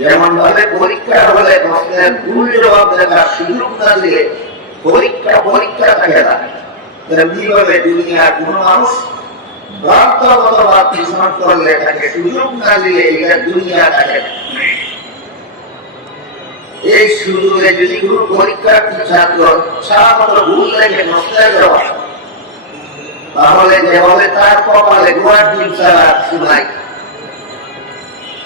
যেমন ভাবে পরীক্ষা হলে প্রশ্নের ভুল জবাব দেওয়ার সুযোগ না দিলে পরীক্ষা থাকে না, তেমনি ভাবে দুনিয়ার কোন মানুষ ভ্রান্তগতবাদ পোষণ করলে তাকে সুযোগ না দিলে এটা দুনিয়া থাকে না। এই সুযোগে যদি কোন পরীক্ষার্থী ছাত্র সাধারণত ভুল লেগে নষ্ট দেওয়া, তাহলে যেভাবে তার কপালে গোয়ার দিন ছাড়া শোনায়,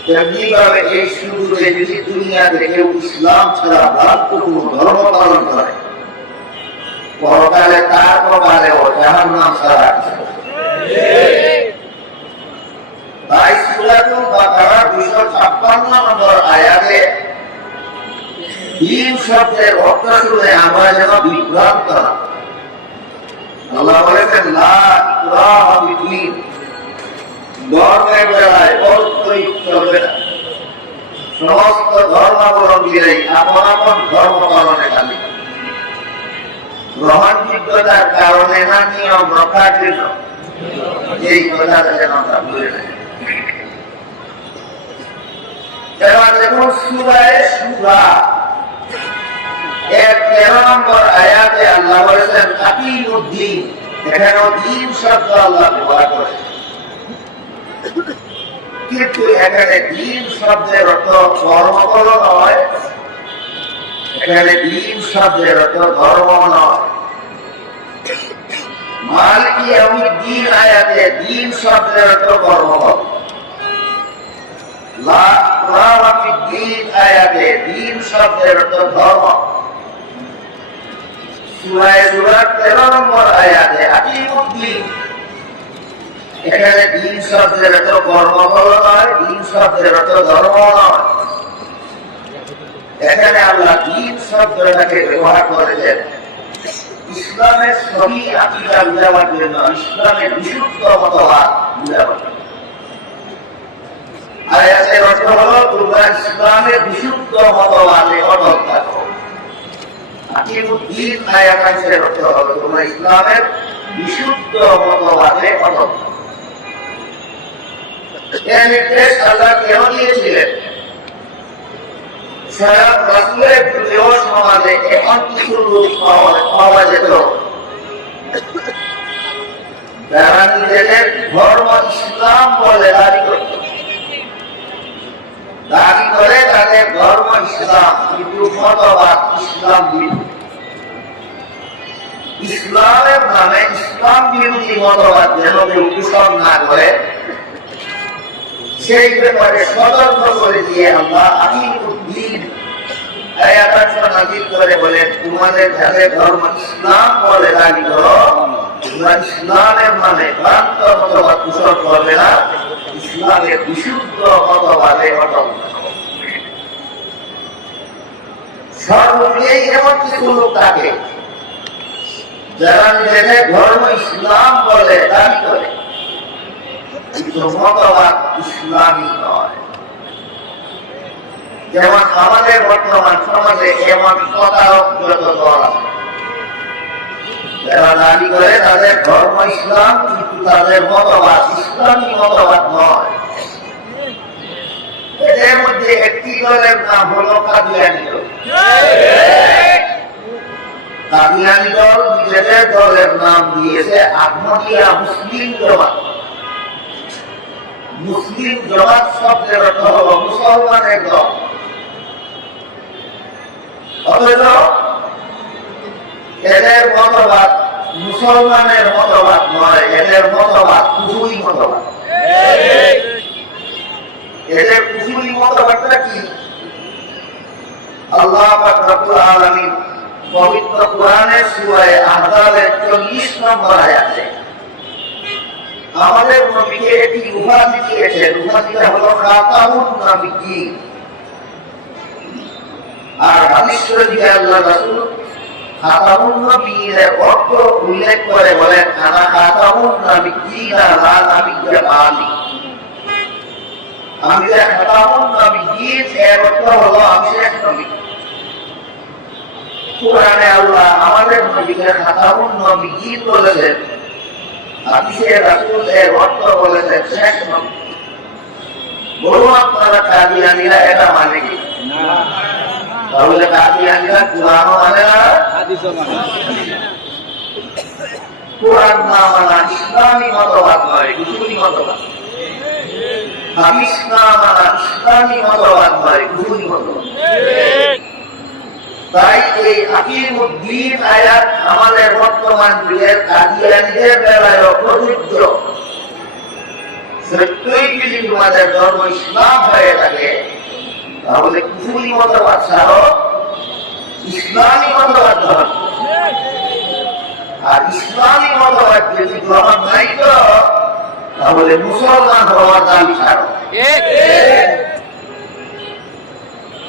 তেমনি ভাবে এই সুযোগে যদি দুনিয়াতে কেউ ইসলাম ছাড়া ভ্রান্ত কোন ধর্ম পালন করে, পরকালে তার কপালেও জাহান্নাম ছাড়া। তাই সূরাতুল বাকারা 256 নম্বর আয়াতে দ্বীন শব্দের অর্থ শুনে আমরা যেন বিভ্রান্ত না। আল্লাহ বলেছেন লা ইকরাহা ফিদ্দীন, ধর্মের বেলায় বলতেই চলবে না। সমস্ত ধর্মাবলম্বীরাই আপন আপন ধর্ম পালনে খালি, গ্রহণযোগ্যতার কারণে না, নিয়ম রক্ষার জন্য। এই কথাটা যেন আমরা ভুলে যাই। এবার দেখুন সূরা সূরা এর 13 নম্বর আয়াতে আল্লাহ বলেছেন আকিমুদ্দিন। এখানেও দ্বীন শব্দ আল্লাহ ব্যবহার করেছেন, কিন্তু এখানে দ্বীন শব্দের অর্থ কর্মফল নয়, এখানে দ্বীন শব্দের অর্থ ধর্ম নয়। মালিক ইয়াউমিদ্দিন আয়াতে দ্বীন শব্দের অর্থ কর্মফল, লা ইকরাহা ফিদ্দীন আয়াতে দ্বীন শব্দের অর্থ ধর্ম। সূরা সূরার 13 নম্বর আয়াতে আকিমুদ্দিন, এখানে দ্বীন শব্দের অর্থ কর্মফল নয়, দ্বীন শব্দের অর্থ ধর্ম নয়। এখানে আল্লাহ দ্বীন শব্দটাকে ব্যবহার করেছেন ইসলামের সহি আকীদা বুঝাবার জন্য, ইসলামের বিশুদ্ধ মতবাদ বুঝাবার জন্য। আয়াতের অর্থ হলো তোমরা ইসলামের বিশুদ্ধ মতবাদে অটল থাকো। আকিমুদ্দিন আয়াতের অর্থ হলো তোমরা ইসলামের বিশুদ্ধ মতবাদে অটল থাকো। এই নির্দেশ আল্লাহ কেন দিয়েছিলেন? স্বয়ং রাসূলের যুগেও সমাজে এমন কিছু লোক পাওয়া যেত যারা নিজেদের ধর্ম ইসলাম বলে দাবি করত, দাবি করে তাদের ধর্ম ইসলাম, কিন্তু মতবাদ ইসলাম বিরোধী। ইসলামের নামে ইসলাম বিরোধী মতবাদ যেন কেউ পোষণ না করে, সেই ব্যাপারে সতর্ক করে দিয়ে আল্লাহ আকিমুদ্দিন আয়াত নাযিল করে বলেন, তোমাদের যাদের ধর্ম ইসলাম বলে দাবি করো, তোমরা ইসলামের নামে ভ্রান্ত মতবাদ পোষণ করবে না, ইসলামের বিশুদ্ধ মতবাদে অটল থাকো। সর্বপ্রিয় এমন কিছু লোক থাকে যারা নিজেদের ধর্ম ইসলাম বলে দাবি করে, কিন্তু মতবাদ ইসলামী নয়। যেমন আমাদের বর্তমান সমাজে এমন প্রতারক যত দল আছে, যারা দাবি করে তাদের ধর্ম ইসলাম, কিন্তু তাদের মতবাদ ইসলামী মতবাদ নয়। এদের মধ্যে একটি দলের নাম হলো কাদিয়ানী দল। কাদিয়ানী দল নিজেদের দলের নাম দিয়েছে আহমদিয়া মুসলিম জামাত। মুসলিম জামাত শব্দের অর্থ হল মুসলমানের দল, অথচ এদের মতবাদ মুসলমানের মতবাদ নয়, এদের মতবাদ কুফরি মতবাদ। এদের কুফরি মতবাদটা কি? আল্লাহ পাক রব্বুল আলামিন পবিত্র কোরআনের সূরা আহজাবের 40 নম্বর আয়াতে আমাদের নবীকে একটি উপাধি দিয়েছেন। উপাধিটা হলো খাতামুন নবিয়্যিন। আর হাদিস শরীফে আল্লাহ রাসূল খাতামুন নবিয়্যিনের অর্থ উল্লেখ করে বলেন, আনা খাতামুন নবিয়্যিন লা নবিয়্যা বাদি। আমি যে খাতামুন নবিয়্যিন এর অর্থ হলো আমি শেষ নবী। কোরআনে আল্লাহ আমাদের নবীকে খাতামুন নবিয়্যিন বলেছেন, হাদিসে রাসূল এর অর্থ বলেছেন শেষ নবী। বলুন আপনারা কাদিয়ানীরা এটা মানে কি? তাহলে কাদিয়ানীরা কোরআনও মানে না, কোরআন না মানা ইসলামী মতবাদ নয়, কুফরি মতবাদ। হাদিস না মানা ইসলামী মতবাদ নয়, কুফরি মতবাদ। তাই এই হাকিমউদ্দিন আয়াত আমাদের বর্তমান যুগের কাদিয়ানীদের বেলায়ও প্রযোজ্য। সত্যই যদি তোমাদের ধর্ম ইসলাম হয়ে থাকে তাহলে কুফরি মতবাদ ছাড়ো, ইসলামী মতবাদ গ্রহণ। আর ইসলামী মতবাদ যদি গ্রহণ নাই করো তাহলে মুসলমান হওয়ার দাবি ছাড়ো।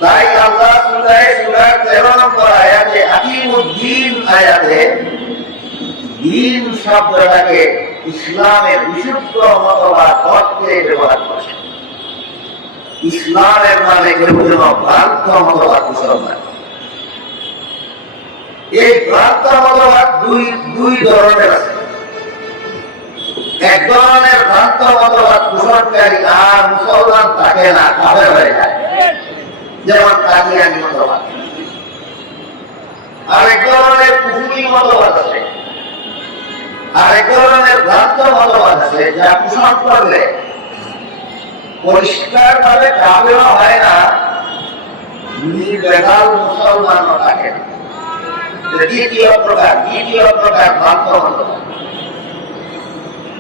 তাই আল্লাহ সূরা 13 নম্বর আয়াতে হাকিমউদ্দিন আয়াতে দিন শব্দটাকে ইসলামের বিশুদ্ধ মতবাদ অর্থে ব্যবহার করেছেন। ইসলামের নামে কেউ যেন ভ্রান্ত মতবাদ পোষণ না। এই ভ্রান্ত মতবাদ দুই ধরনের আছে। এক ধরনের ভ্রান্ত মতবাদ পোষণকারী আর মুসলমান থাকে না, কাফের হয়ে যায়, যেমন কাদিয়ানী মতবাদ। আরেক ধরনের কুফরি মতবাদ আছে, আরেক ধরনের ভ্রান্ত মতবাদ আছে যা পোষণ করলে পরিষ্কার ভাবে কাফেরও হয় না, নির্বেজাল মুসলমানও থাকে না। দ্বিতীয় প্রকার ভ্রান্ত মতবাদ।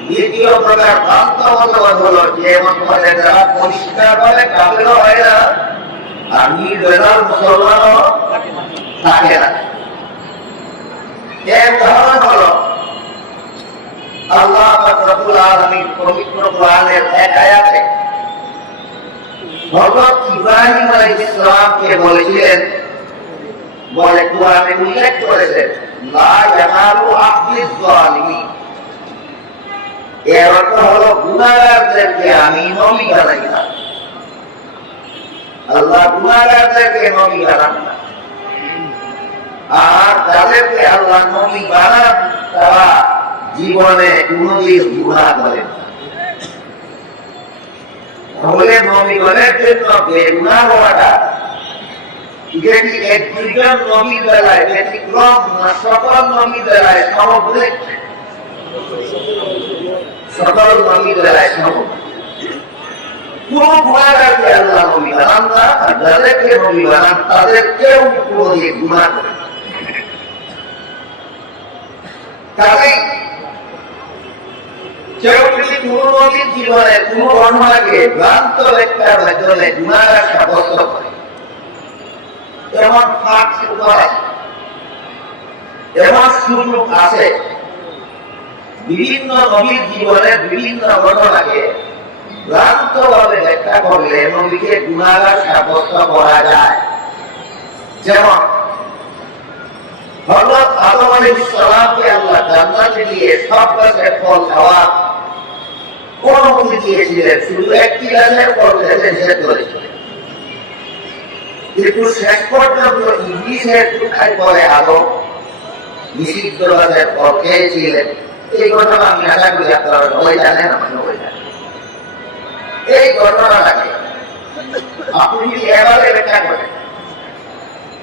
দ্বিতীয় প্রকার ভ্রান্ত মতবাদ হলো যে মতবাদের দ্বারা পরিষ্কার ভাবে কাফেরও হয় না আর নির্বেজাল মুসলমানও থাকে না। এর উদাহরণ হলো আল্লাহ পাক রব্বুল আলামিন পবিত্র কোরআনের এক আয়াতে হযরত ইব্রাহিম আলাইহিস সালামকে বলেছিলেন, বলে কোরআনে উল্লেখ করেছেন, লা ইয়ানালু আহদিজ যালিমিন। এর অর্থ হলো গুনাহগারদেরকে আমি নবী বানাই না। আল্লাহ গুনাহগারদেরকে নবী বানান না, আর যাদেরকে আল্লাহ নবী বানান তারা জীবনে কোনদিন গুনাহ করেন না। তাহলে নবীগণের জন্য বেগুনাহ হওয়াটা যেটি এক দুইজন নবীর বেলায় ব্যতিক্রম না, সকল নবীর বেলায় সামগ্রিক? সকল নবীর বেলায় সামগ্রিক। কোন গুনাহগারকে আল্লাহ নবী বানান না, আর যাদেরকে নবী বানান তাদেরকেও কোনদিন গুনাহ করে। কাজেই কেউ যদি কোন নবীর জীবনের কোন ঘটনাকে ভ্রান্ত ব্যাখ্যার মাধ্যমে গুনাহগার সাব্যস্ত করে, এমন ফাঁক আছে, এমন সুযোগ আছে, বিভিন্ন নবীর জীবনের বিভিন্ন ঘটনাকে ভ্রান্ত ভাবে ব্যাখ্যা করলে নবীকে গুনাহগার সাব্যস্ত করা যায়। যেমন হযরত আদম আলাইহিস সালামকে আল্লাহ জান্নাতে দিয়ে সব গাছের ফল খাওয়ার অনুমতি দিয়েছিলেন, শুধু একটি গাছের ফল খেতে নিষেধ করেছিলেন। কিন্তু শেষ পর্যন্ত ইবলীসের কথায় পরে আদম নিষিদ্ধ গাছের ফল খেয়েছিলেন। এই ঘটনা আমি আশা করি আপনারা সবাই জানেন, আমি সবাই জানি। এই ঘটনাটাকে আপনি যদি এভাবে ব্যাখ্যা করেন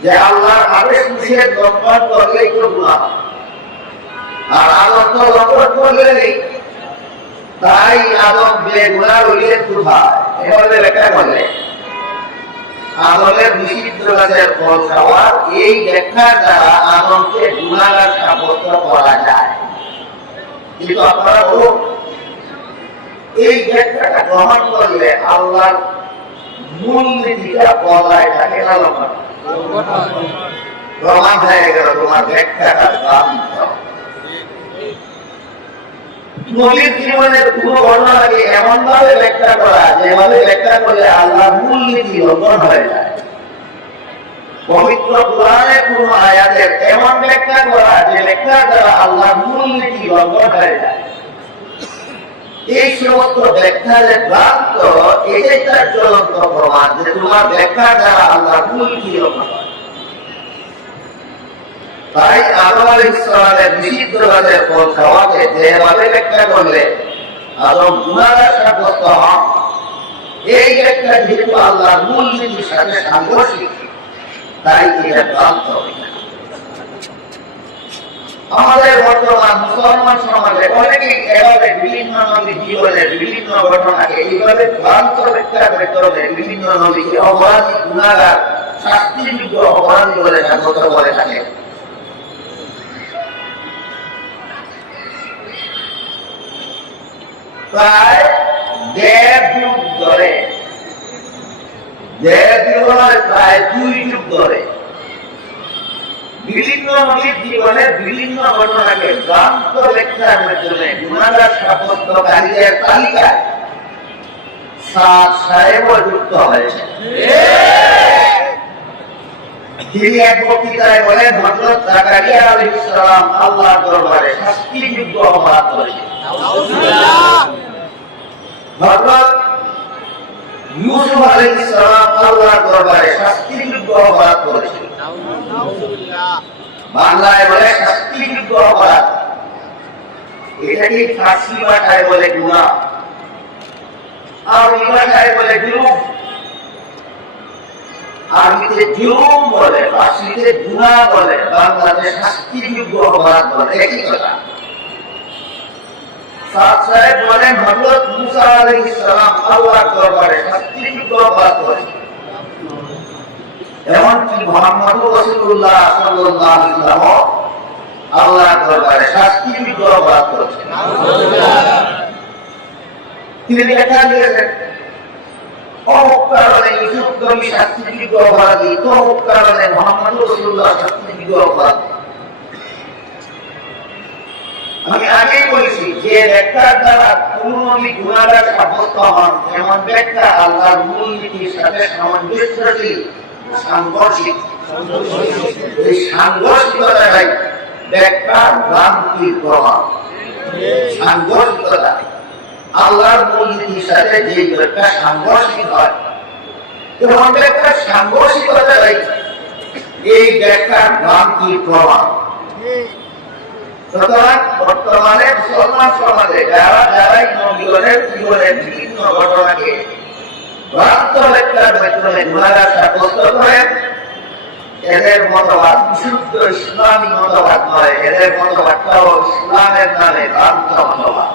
যে আল্লাহর আদেশ নিষেধ লঙ্ঘন করলেই তো গুনাহ, আর আদম তো লঙ্ঘন করলেই, তাই আদম বেগুনাহ হইলেন কোথায়? এভাবে ব্যাখ্যা করলে আদমের নিষিদ্ধ গাছের ফল খাওয়ার এই ব্যাখ্যার দ্বারা আদমকে গুনাহগার সাব্যস্ত করা যায়। কিন্তু আপনারা বলুন, এই ব্যাখ্যাটা গ্রহণ করলে আল্লাহর মূল নীতিটা বজায় থাকে না? প্রমাণ হয়ে গেল তোমার ব্যাখ্যাটা ভ্রান্ত। নবীর জীবনের পুরো ঘটনাকে এমন ভাবে ব্যাখ্যা করা যেভাবে ব্যাখ্যা করলে আল্লাহর মূল নীতি লঙ্ঘন হয়ে যায়। পবিত্র কোরআনের কোন আয়াতের এমন ব্যাখ্যা করা যে ব্যাখ্যার দ্বারা আল্লাহর মূল নীতি লঙ্ঘন হয়ে যায়। এই সমস্ত ব্যাখ্যা যে ভ্রান্ত, এটাই তার জ্বলন্ত প্রমাণ যে তোমার ব্যাখ্যার দ্বারা আল্লাহর মূল নীতি লঙ্ঘন হয়। তাই আদম আলাইহিস সালামের নিষিদ্ধ গাছের ফল খাওয়াকে যেভাবে ব্যাখ্যা করলে আদম গুনাহগার সাব্যস্ত হন, এই একটা যেহেতু আল্লাহর মূল নীতির সাথে সাংঘর্ষিক, তাই এটা ভ্রান্ত হবে না। আমাদের বর্তমান মুসলমান সমাজে অনেকেই এভাবে বিভিন্ন নবী জীবনের বিভিন্ন ঘটনাকে এইভাবে ভ্রান্ত ব্যাখ্যা করতে হবে, বিভিন্ন নবীকে অপরাধী, গুনাহগার, শাস্তিযোগ্য অপরাধী বলে স্বাগত করে থাকে। প্রায় 1.5 যুগ ধরে, 1.5 যুগ নয়, প্রায় 2 যুগ ধরে বিভিন্ন নবীর জীবনের বিভিন্ন ঘটনাকে ভ্রান্ত ব্যাখ্যার মাধ্যমে গুনাহগার সাব্যস্তকারীদের তালিকায় সাদ সাহেবও যুক্ত হয়েছে। তিনি এক বক্তৃতায় বলেন, হযরত জাকারিয়া আলাইহিস সালাম আল্লাহর দরবারে শাস্তিযোগ্য অপরাধ করেছেন। হযরত ইউসুফ আলাইহিস সালাম আল্লাহর দরবারে শাস্তিযোগ্য অপরাধ করেছেন। বাংলায় বলে শাস্তিযোগ্য অপরাধ, এটাকে ফার্সি ভাষায় বলে গুনাহ, আরবি ভাষায় বলে জুলুম। আরবিতে জুলুম বলে, ফার্সিতে গুনাহ বলে, বাংলাতে শাস্তিযোগ্য অপরাধ বলে, একই কথা। সাদ সাহেব বলেন, হযরত মুসা আলাইহিস সালাম আল্লাহর দরবারে শাস্তিযোগ্য অপরাধ করেছেন। এমনকি মুহাম্মদ রাসূলুল্লাহ সাল্লাল্লাহু আলাইহি ওয়াসাল্লাম আল্লাহর দরবারে শাস্তিযোগ্য অপরাধ করেছেন। তিনি লেখা দিয়েছেন, অমুক কারণে ইউসুফ নবী শাস্তিযোগ্য অপরাধী, তমুক কারণে মুহাম্মদ রাসূলুল্লাহ শাস্তিযোগ্য অপরাধী। আমি আগেই বলেছি, যে ব্যাখ্যার দ্বারা কোন নবী গুনাহগার সাব্যস্ত হন, এমন ব্যাখ্যা আল্লাহর মূল নীতির সাথে সামঞ্জস্যশীল, সাংঘর্ষিক। এই সাংঘর্ষিকতাটাই ব্যাখ্যার ভ্রান্তির প্রমাণ। সাংঘর্ষিকতা আল্লাহর মূল নীতির সাথে যে ব্যাখ্যা সাংঘর্ষিক হয়, এমন ব্যাখ্যার সাংঘর্ষিকতাটাই এই ব্যাখ্যার ভ্রান্তির প্রমাণ। সুতরাং বর্তমানে মুসলমান সমাজে যারাই নবীগণের জীবনের বিভিন্ন ঘটনাকে ভ্রান্ত ব্যাখ্যার মাধ্যমে গুনাহগার সাব্যস্ত করেন, এদের মতবাদ বিশুদ্ধ ইসলামী মতবাদ নয়, এদের মতবাদটাও ইসলামের নামে ভ্রান্ত মতবাদ।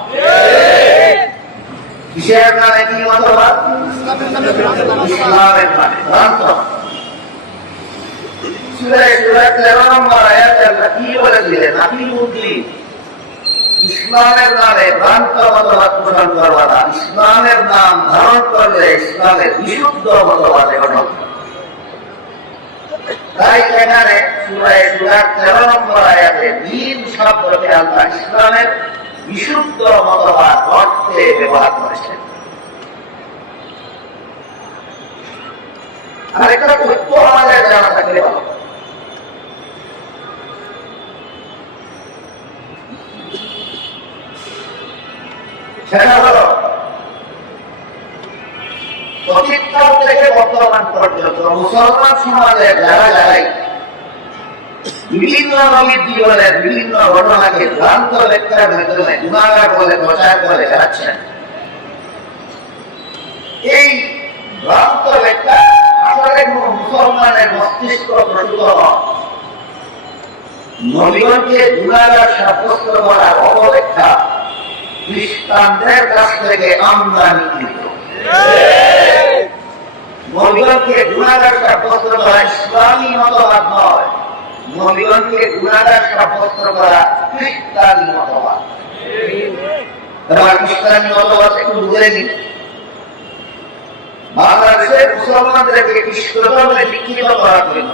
কিসের নামে কি মতবাদ? ইসলামের নামে ভ্রান্ত। সূরা 13 নম্বর আয়াতে আল্লাহ কি বলেছিলেন? আকিমুদ্দিন, ইসলামের নামে ভ্রান্ত মতবাদ পোষণ করবা না, ইসলামের নাম ধারণ করলে ইসলামের বিশুদ্ধ মতবাদে ঘটনা। তাই এখানে সূরা 13 নম্বর আয়াতে দ্বীন শব্দকে আল্লাহ ইসলামের বিশুদ্ধ মতবাদ অর্থে ব্যবহার করেছেন। আরেকটা তথ্য আমাদের জানা থাকলে ভালো। সেটা হলো, অতীতকাল থেকে বর্তমান পর্যন্ত মুসলমান সমাজের যারাই বিভিন্ন নবীর জীবনের বিভিন্ন ঘটনাকে ভ্রান্ত ব্যাখ্যার মাধ্যমে গুনাহগার বলে প্রচার করে যাচ্ছেন, এই ভ্রান্ত ব্যাখ্যা আসলে মুসলমানের মস্তিষ্ক প্রসূত নয়। নবীগণকে গুনাহগার সাব্যস্ত করার অপব্যাখ্যা খ্রিস্টানদের কাছ থেকে আমদানিকৃত। নবীগণকে গুনাহগার সাব্যস্ত করা ইসলামী মতবাদ নয়, নবীগণকে গুনাহগার সাব্যস্ত করা খ্রিস্টানি মতবাদ। খ্রিস্টানি মতবাদ একটু বুঝে নিন। বাংলাদেশের মুসলমানদেরকে খ্রিস্ট ধর্মে দীক্ষিত করার জন্য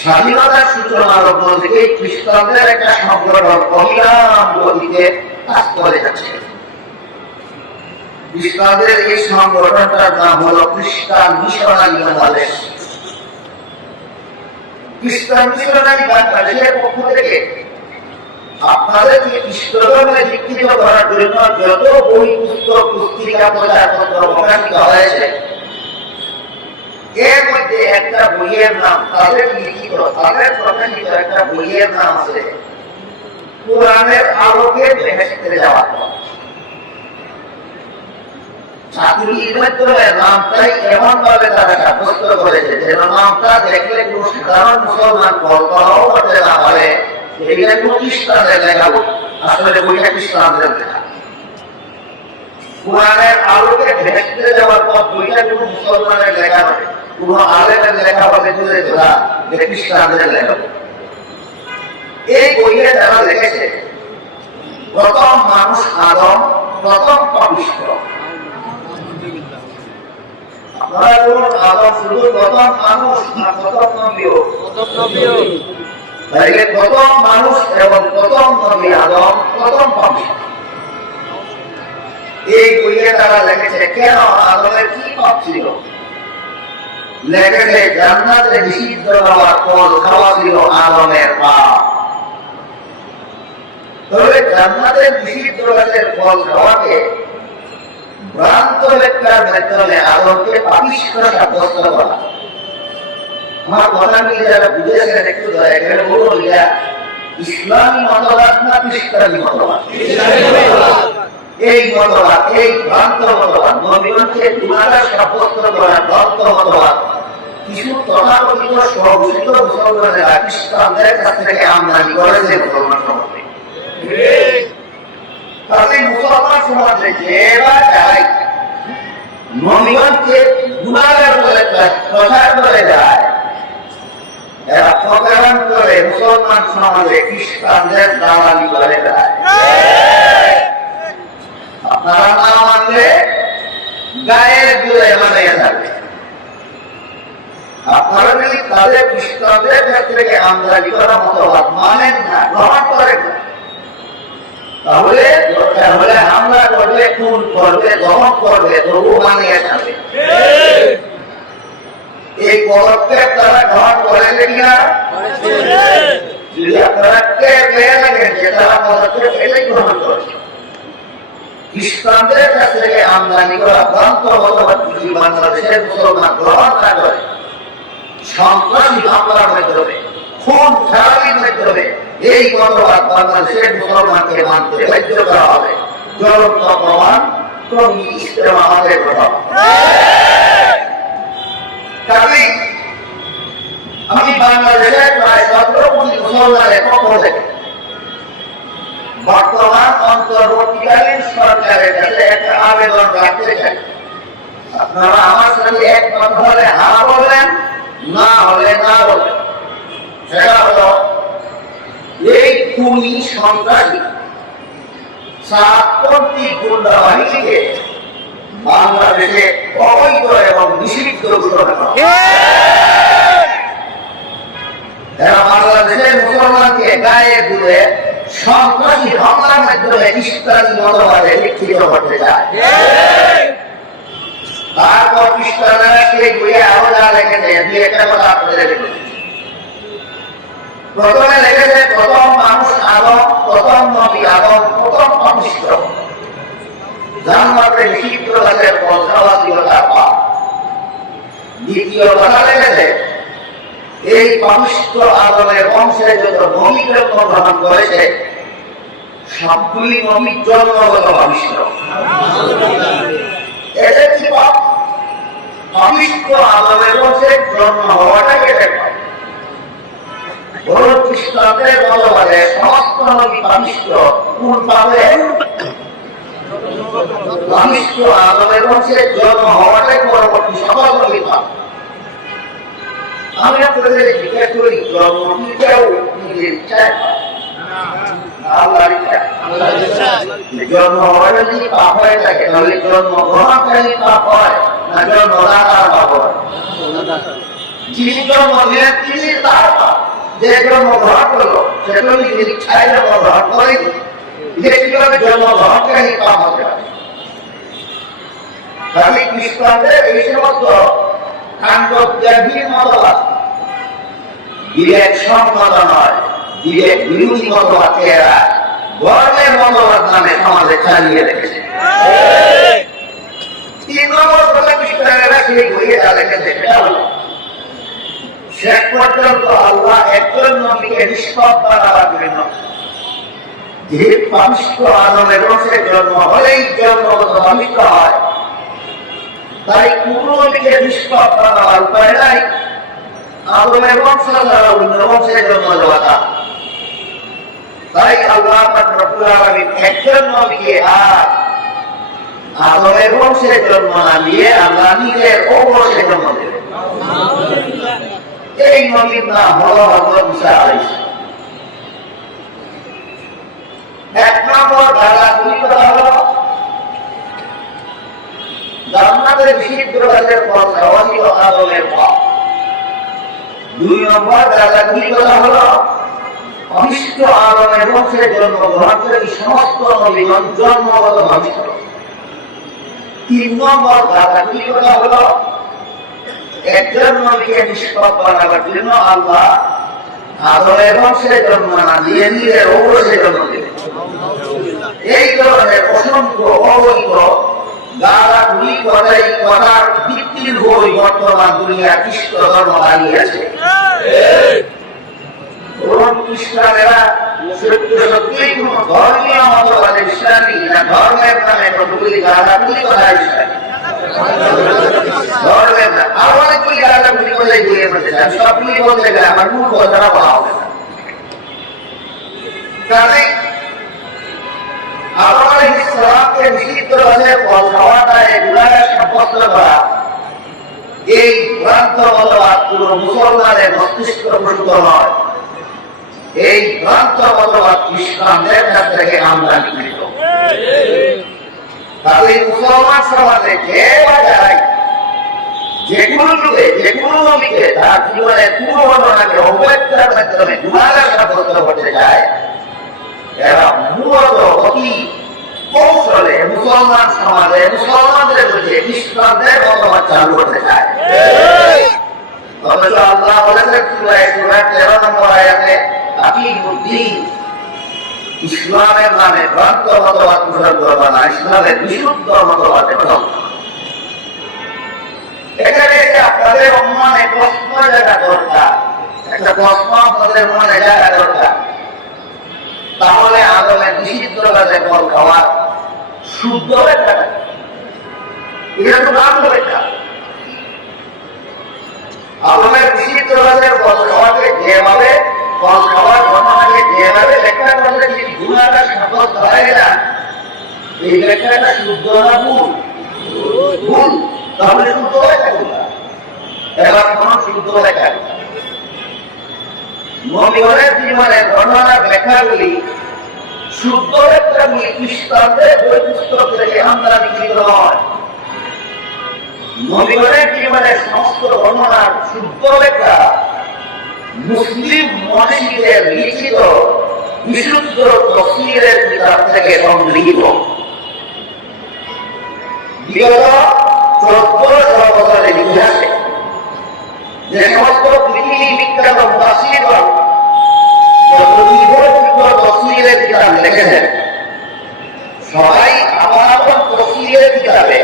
স্বাধীনতার সূচনা লগ্ন থেকে খ্রিস্টানদের একটা সংগঠন অবিরাম গতিতে কাজ করে যাচ্ছে। খ্রিস্টানদের এই সংগঠনটার নাম হলো খ্রিস্টান মিশনারি বাংলাদেশ। খ্রিস্টান মিশনারি বাংলাদেশের পক্ষ থেকে আপনাদেরকে খ্রিস্ট ধর্মে দীক্ষিত করার জন্য যত বই, পুস্তক, পুস্তিকা, প্রচারপত্র প্রকাশিত হয়েছে, এর মধ্যে একটা বইয়ের নাম, তাদের লিখিত, তাদের প্রকাশিত একটা বইয়ের নাম আছে কোরআনের আলোকে বেহেশতে যাওয়ার পথ। ছাত্রীর মাধ্যমে নামটাই এমন ভাবে তারা সাব্যস্ত করেছে যেন নামটা দেখলে কোন সাধারণ মুসলমান কল্পনাও করতে না পারে এটা কোন খ্রিস্টানদের লেখা। আসলে বইটা খ্রিস্টানদের লেখা। কোরআনের আলোকে ভেসতে যাওয়ার পর বইটা কোন মুসলমানের লেখা হবে, কোন আলেমের লেখা হবে তুলে ধরা যে খ্রিস্টানদের লেখা। এই বইয়ে যারা লিখেছে প্রথম মানুষ আদম, প্রথম পাপিষ্ঠ। আপনারা বলুন আদম শুধু প্রথম মানুষ না প্রথম নবীও? তাইলে প্রথম মানুষ এবং প্রথম নবী আদম, প্রথম পাপিষ্ঠ। এই বইয়ে তারা লিখেছে কেন আদমের কি পাপ ছিল। লেখেছে জান্নাতে নিষিদ্ধ হওয়ার ফল খাওয়া ছিল আদমের পাপ। তবে জান্নাতের নিষিদ্ধ গাছের ফল খাওয়াকে ভ্রান্ত ব্যাখ্যার মাধ্যমে আদমকে পাপিষ্ঠ সাব্যস্ত করা। আমার কথা নিয়ে যারা বুঝেছেন একটু দয়া করে বলুন এটা ইসলামী মতবাদ না খ্রিস্টানি মতবাদ? এই মতবাদ, এই ভ্রান্ত মতবাদ, নবীগণকে গুনাহগার সাব্যস্ত করা ভ্রান্ত মতবাদ কিছু তথাকথিত স্বঘোষিত মুসলমানেরা খ্রিস্টানদের কাছ থেকে আমদানি করেছে মুসলমান সমাজে। তাহলে মুসলমান সমাজে যে বা যারাই নবীগণকে গুনাহগার বলে প্রচার করে যায়, এরা প্রচারণ করে মুসলমান সমাজে খ্রিস্টানদের দালালি করে যায়। আপনারা না মানলে গায়ের জোরে মানিয়ে যাবে। আপনারা যদি তাদের খ্রিস্টানদের ক্ষেত্রে আমদানি করা মতবাদ মানেন না, গ্রহণ করেন না, তাহলে দরকার হলে হামলা করবে, খুন করবে, দমন করবে, তবু মানিয়ে যাবে। এই পদক্ষেপ তারা গ্রহণ করেছে কিনা? যদি আপনারা কে পেয়ে থাকেন যে তারা পদক্ষেপ এটাই গ্রহণ করেছে। খ্রিস্টানদের কাছ থেকে আমদানি করা ভ্রান্ত মতবাদ যদি বাংলাদেশের মুসলমান গ্রহণ না করে, সন্ত্রাসী হামলার মাধ্যমে, খুন খারাপির মাধ্যমে এই মতবাদ বাংলাদেশের মুসলমানকে মানতে বাধ্য করা হবে। জ্বলন্ত প্রমাণ টঙ্গী ইজতেমা আমাদের প্রভাব। আমি বাংলাদেশের প্রায় 17 কোটি মুসলমানের পক্ষ থেকে বর্তমান অন্তর্বর্তীকালীন সরকারের কাছে একটা আবেদন রাখতে চাই। আপনারা আমার সাথে এক কথা হলে হা বলবেন, না হলে না বলবেন। সেটা হলো এই খুনি সন্ত্রাসী সাতপন্থী গুন্ডা বাহিনীকে বাংলাদেশে অবৈধ এবং নিষিদ্ধ ঘোষণা করা। এরা বাংলাদেশের মুসলমানকে গায়ে তুলে সন্ত্রাসী হামলার মাধ্যমে খ্রিস্টানি মতবাদে শিক্ষিত করতে চায়। তারপর খ্রিস্টানরা সেই বইয়ে আরো যা লেখেছে দুই একটা কথা আপনাদের লিখেছে। প্রথমে লিখেছে প্রথম মানুষ আদম, প্রথম নবী আদম, প্রথম পাপিষ্ঠ। জান্নাতে নিষিদ্ধ গাছের ফল খাওয়া ছিল তার পাপ। দ্বিতীয় কথা লিখেছে এই পাপিষ্ঠ আদমের বংশে যত নবী জন্মগ্রহণ করেছে সবগুলি নবী জন্মগত পাপিষ্ঠ। এদের কি পাপ? পাপিষ্ঠ আদমের বংশে জন্ম হওয়াটাকে দেখা। বড় খ্রিস্টানদের মতবাদে সমস্ত নবী পাপিষ্ঠ। কোন পাবে? পাপিষ্ঠ আদমের বংশে জন্ম হওয়াটাই পরবর্তী সকল নবী পাপ। আমি আপনাদের জিজ্ঞাসা করি জন্ম কি কেউ নিজের ইচ্ছায়? আল্লাহর ইচ্ছা। জন্ম হওয়াটা যদি পাপ হয়ে থাকে তাহলে জন্ম গ্রহণকারী পাপ হয় না জন্মদাতার পাপ হয়? যিনি জন্ম দিলেন তিনি তার পাপ। যে জন্ম গ্রহণ করলো সেটা নিজের ইচ্ছায় জন্ম গ্রহণ করেনি, কিভাবে জন্ম গ্রহণকারী পাপ হতে পারে? তাহলে খ্রিস্টানদের এই সমস্ত কাণ্ডজ্ঞানীর মতবাদ বিবেক সম্মত নয়, বিবেক বিরোধী মতবাদকে এরা ধর্মের মতবাদ নামে সমাজে চালিয়ে রেখেছে। 3 নম্বর কথা খ্রিস্টানেরা সেই বইয়ে যা লেখেছে সেটা হল শেষ পর্যন্ত আল্লাহ একজন নবীকে নিষ্পাপ বানাবার জন্য যে পাপিষ্ঠ আদমের বংশে জন্ম হলেই জন্মগত পাপিষ্ঠ হয়, তাই কোন নবীকে নিষ্পাপ বানাবার উপায় নাই। আদমের বংশ দ্বারা অন্য বংশের জন্ম দেওয়া। তাই আল্লাহ পাক রব্বুল আলামিন একজন নবীকে আর আদমের বংশের জন্ম না দিয়ে আল্লাহ নিজের ও বংশের জন্ম দেবেন। এই নবীর নাম হলো হযরত ঈসা আলাইহিস সালাম। এক নম্বর ধারা দুই কথা হলো জান্নাতের বিশুদ্ধ গাছের ফল খাওয়া ছিল আদমের পাপ। দুই নম্বর ধারা দুই কথা হলো অনিষ্ট আদমের বংশের জন্মগ্রহণ করে সমস্ত নবীগণ জন্মগত ভবিষ্য। তিন নম্বর ধারা দুই কথা হলো একজন নবীকে নিষ্পাপ বানাবার জন্য আল্লাহ আদমের বংশের জন্ম না দিয়ে নিজের ঔরসে জন্ম দেবেন। এই ধরনের অসংখ্য অবৈধ গালাগুলি কথাই কথার ভিত্তির বই বর্তমান দুনিয়া খ্রিস্ট ধর্ম দাঁড়িয়েছে। খ্রিস্টানেরা সত্য সত্যি কোন ধর্মীয় মতবাদে ইসলামী না ধর্মের নামে কতগুলি গালাগুলি কথা ইসলামী ধর্মের না আরো অনেকগুলি গালাগুলি কথাই বলে বলতে চান। সবগুলি বলতে গেলে আমার মূল কথাটা বলা হবে না। কারণ আদম আলাইহিস সালামকে নিষিদ্ধ গাছের ফল খাওয়াটা গুনাহগার সাব্যস্ত করা এই ভ্রান্ত মতবাদ পুরো মুসলমানের মস্তিষ্ক প্রসূত নয়। এই ভ্রান্ত মতবাদ খ্রিস্টানদের কাছ থেকে আমদানিকৃত। তাহলে মুসলমান সমাজে যে বা যারাই যে কোনো যুগে যে কোনো নবীকে তার জীবনের পুরো ঘটনাকে অবৈধতার মাধ্যমে গুনাহগার সাব্যস্ত করতে চায়, এরা মূলত অতি কৌশলে মুসলমান সমাজে মুসলমানদের মধ্যে খ্রিস্টানদের মতবাদ চালু করতে চায়। অথচ আল্লাহ বলেছেন সূরা 13 নম্বর আয়াতে আকিমুদ্দিন, ইসলামের নামে ভ্রান্ত মতবাদ প্রচার করবা না, ইসলামের বিশুদ্ধ মতবাদে প্রচার। এখানে আপনাদের মনে প্রশ্ন জায়গা দরকার, একটা প্রশ্ন আপনাদের মনে জায়গা দরকার। তাহলে আদমের নিষিদ্ধ গাছের ফল খাওয়ার শুদ্ধ ব্যাখ্যা, এটা তো নাম ব্যাখ্যা। আদমের নিষিদ্ধ গাছের ফল খাওয়াকে যেভাবে ফল খাওয়ার ঘটনাকে যেভাবে ব্যাখ্যা করলে যে গুণাটা সাব্যস্ত হয় না, এই ব্যাখ্যাটা শুদ্ধ না ভুল? ভুল। তাহলে শুদ্ধ ব্যাখ্যা এবার কোন শুদ্ধ ব্যাখ্যা নবীগণের জীবনের ঘটনার ব্যাখ্যাগুলি শুদ্ধ ব্যাখ্যাগুলি খ্রিস্টানদের বই পুস্তক থেকে আমদানিকৃত নয়। নবীগণের জীবনের সমস্ত ঘটনার শুদ্ধ ব্যাখ্যা মুসলিম মনীষীদের লিখিত বিশুদ্ধ তাফসীরের কিতাব থেকে সংগৃহীত। বিগত 1400 বছরের ইতিহাসে যে সমস্ত পৃথিবী বিখ্যাত মুফাসসিরগণ নির্ভরযোগ্য তাফসীরের কিতাব লিখেছেন, সবাই আমার আপন তাফসীরের কিতাবে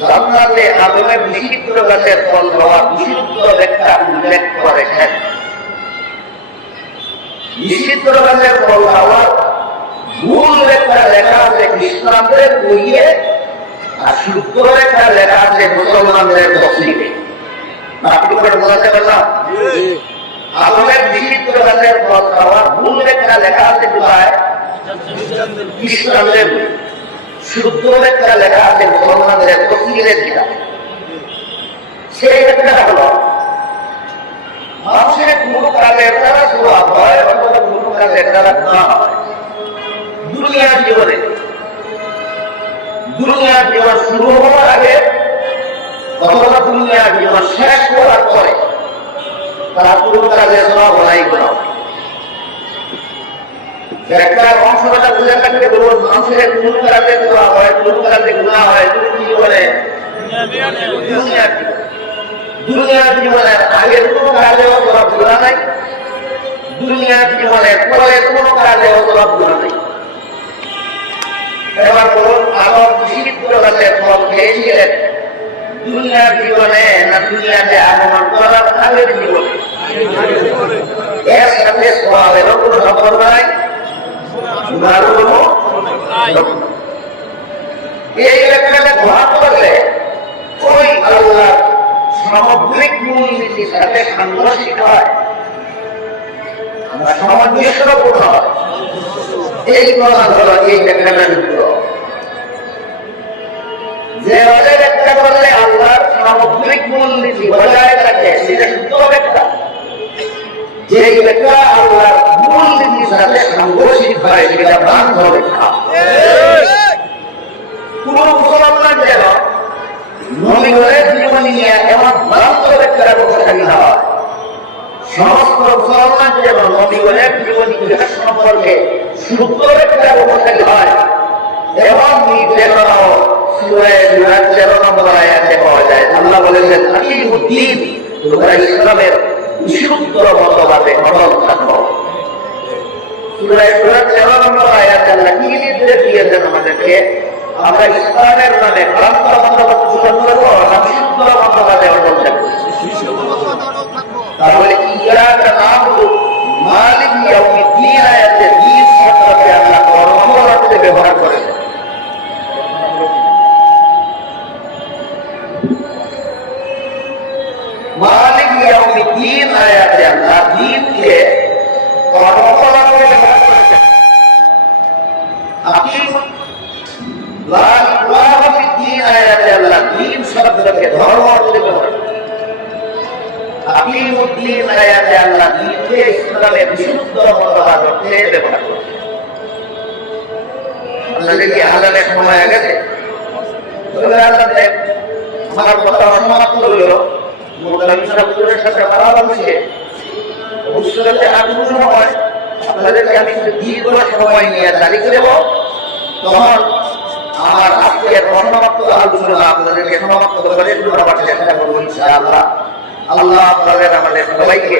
জান্নাতে আদমের নিষিদ্ধ গাছের ফল খাওয়ার বিশুদ্ধ ব্যাখ্যা উল্লেখ করেছেন। নিষিদ্ধ গাছের ফল খাওয়ার ভুল ব্যাখ্যা লেখা আছে খ্রিস্টানদের বইয়ে, আর শুদ্ধ ব্যাখ্যা লেখা আছে মুসলমানদের তাফসীরে। বোঝাতে পারলাম? আদমের নিষিদ্ধ গাছের ফল খাওয়ার ভুল ব্যাখ্যা লেখা আছে কোথায়? খ্রিস্টানদের বই। শুদ্ধ ব্যাখ্যা লেখা আছে মুসলমানদের তাফসীরের কিতাবে। সেই ব্যাখ্যাটা হলো মানুষের কোনো কাজের দ্বারা স্বভাব হয় অথবা কোনো কাজের দ্বারা না হয়। দুনিয়ার জীবন শুরু হওয়ার আগে অথবা দুনিয়ার জীবন শেষ করার পরে তারা কোনো কাজের স্বভাব নাই করা হয়। ব্যাখ্যার অংশটা বুঝে থাকলে বলুন, মানুষের কোন কাজে করা হয়, কোন কাজে গুনাহ হয়, কোন জীবনে দুনিয়ার জীবনের আগের কোনো কাজে অথবা গুনাহ নাই, দুনিয়ার জীবনের পরে কোনো কাজে অথবা গুনাহ নাই। এবার বলুন, আদম নিষিদ্ধ গাছের ফল খেয়েছিলেন দুনিয়ার জীবনে না দুনিয়াতে আগমন করার আগের জীবনে? এর সাথে স্বভাবেরও কোনো সম্পর্ক নাই, গুনাহরও কোনো। এই ব্যাখ্যাটা ধরা পড়লে ওই আল্লাহ সামগ্রিক মূলনীতির সাথে সাংঘর্ষিক হয়, সামঞ্জস্যপূর্ণ হয়। এই প্রধান হলো এই ব্যাখ্যাটার উত্তর, যে ব্যাখ্যা করলে আল্লাহর সামগ্রিক মূলনীতি বজায় থাকে সেটা শুদ্ধ ব্যাখ্যা। যে ব্যাখ্যা আল্লাহর মূলনীতির সাথে সাংঘর্ষিক হয় সেটা ভ্রান্ত ব্যাখ্যা। কোন মুসলমান যেন নবীগণের জীবনী নিয়ে এমন ভ্রান্ত ব্যাখ্যার অবস্থান না হয়। সমস্ত মুসলমান যেন নবীগণের জীবনী সম্পর্কে শুদ্ধ ব্যাখ্যার অবস্থান হয় এবং নির্দেশনা সূরা জুমার 13 নম্বর আয়াতে পাওয়া যায়। আল্লাহ বলেছেন, আকিমুদ্দীন, তোমরা ইসলামের বিশুদ্ধ মতবাদে অটল থাকো। সূরা জুমার 13 নম্বর আয়াতে আল্লাহ কি নির্দেশ দিয়েছেন আমাদেরকে? আমরা ইসলামের নামে ভ্রান্ত মতবাদ পোষণ করবো না বিশুদ্ধ মতবাদে অটল থাকবো? তাহলে ইয়াকা নাবুদু মালিক ইয়াউমিদ্দিন আয়াতে দিন শব্দকে আল্লাহ কর্ম অর্থে ব্যবহার করেছেন। মালিক ইয়াউমিদ্দিন আয়াতে আল্লাহ দিনকে কর্ম অর্থে ব্যবহার করেছেন। লা ইলাহা বিদ্দিন আয়াতে আল্লাহ দিন শব্দকে ধর্ম অর্থে ব্যবহার করেছেন। আকিমুদ্দীন আয়াতে আল্লাহ দিনকে ইসলামের বিশুদ্ধ মতবাদ অর্থে ব্যবহার করেছেন। আপনাদের কি হালালের সময় গেছে? আমার কথা অসমাপ্ত হলো, মোটামুটির সাথে কথা বলছে ভবিষ্যতে আগ্রহ সময় আপনাদেরকে আমি দীর্ঘ সময় নিয়ে তারিখ দেব, তখন আমার আজকের অসমাপ্ত আলোচনা আপনাদেরকে সমাপ্ত করে দেওয়ার চেষ্টা করবো ইনশাআল্লাহ। আল্লাহ আপনাদের আমাদের সবাইকে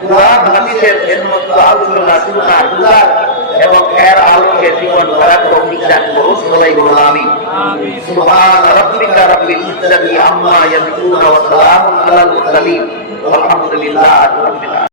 কুরআন হাদিসের এরমত আলোচনা সুন্নাহ গুজার এবং এর আলোকে জীবন গড়ার তৌফিক দান করুন। সবাই বলুন আমিন। সুবহান রাব্বিকা রাব্বিল ইজ্জাতি আম্মা ইয়াসিফুন ওয়া সালামুন আলাল মুরসালিন ওয়ালহামদুলিল্লাহি রাব্বিল আলামিন।